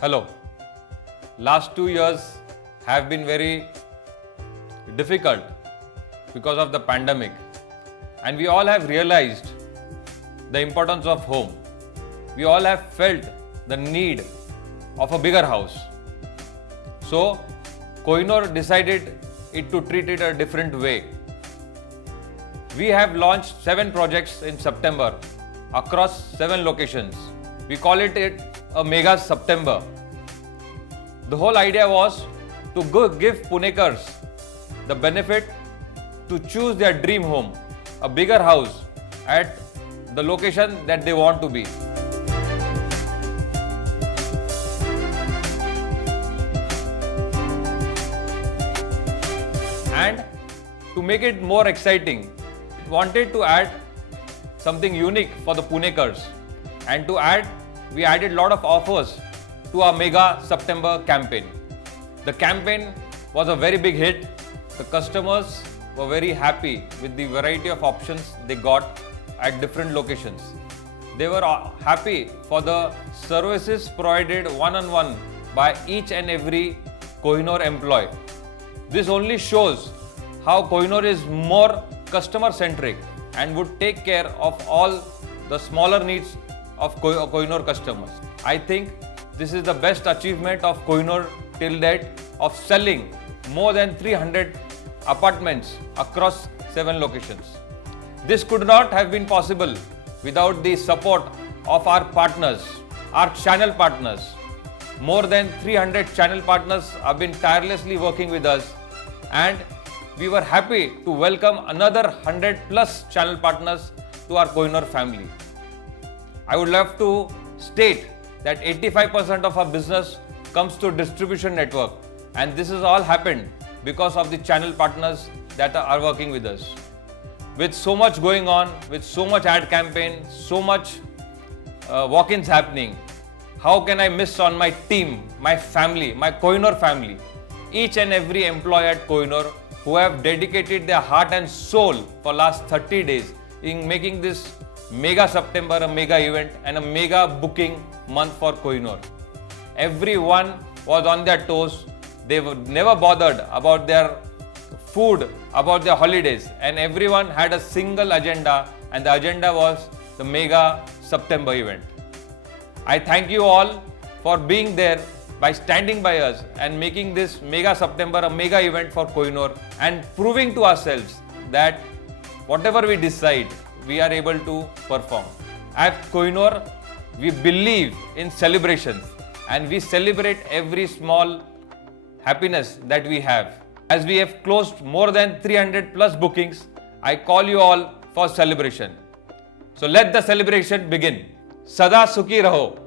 Hello. Last 2 years have been very difficult because of the pandemic, and we all have realized the importance of home. We all have felt the need of a bigger house. So, Kohinoor decided to treat it a different way. We have launched 7 projects in September across 7 locations. We call it a Mega September. The whole idea was to give Punekars the benefit to choose their dream home, a bigger house at the location that they want to be. And to make it more exciting, we wanted to add something unique for the Punekars. And to add, we added a lot of offers to our Mega September campaign. The campaign was a very big hit. The customers were very happy with the variety of options they got at different locations. They were happy for the services provided one-on-one by each and every Kohinoor employee. This only shows how Kohinoor is more customer-centric and would take care of all the smaller needs of Kohinoor customers. I think this is the best achievement of Kohinoor till date of selling more than 300 apartments across 7 locations. This could not have been possible without the support of our partners, our channel partners. More than 300 channel partners have been tirelessly working with us, and we were happy to welcome another 100 plus channel partners to our Kohinoor family. I would love to state that 85% of our business comes to distribution network, and this has all happened because of the channel partners that are working with us. With so much going on, with so much ad campaign, so much walk-ins happening, how can I miss on my team, my family, my Kohinoor family, each and every employee at Kohinoor who have dedicated their heart and soul for last 30 days in making this Mega September a mega event and a mega booking month for Kohinoor. Everyone was on their toes. They were never bothered about their food, about their holidays, and everyone had a single agenda, and the agenda was the Mega September event. I thank you all for being there by standing by us and making this Mega September a mega event for Kohinoor and proving to ourselves that whatever we decide, we are able to perform. At Kohinoor, we believe in celebrations, and we celebrate every small happiness that we have. As we have closed more than 300 plus bookings, I call you all for celebration. So let the celebration begin. Sada Sukhi Raho.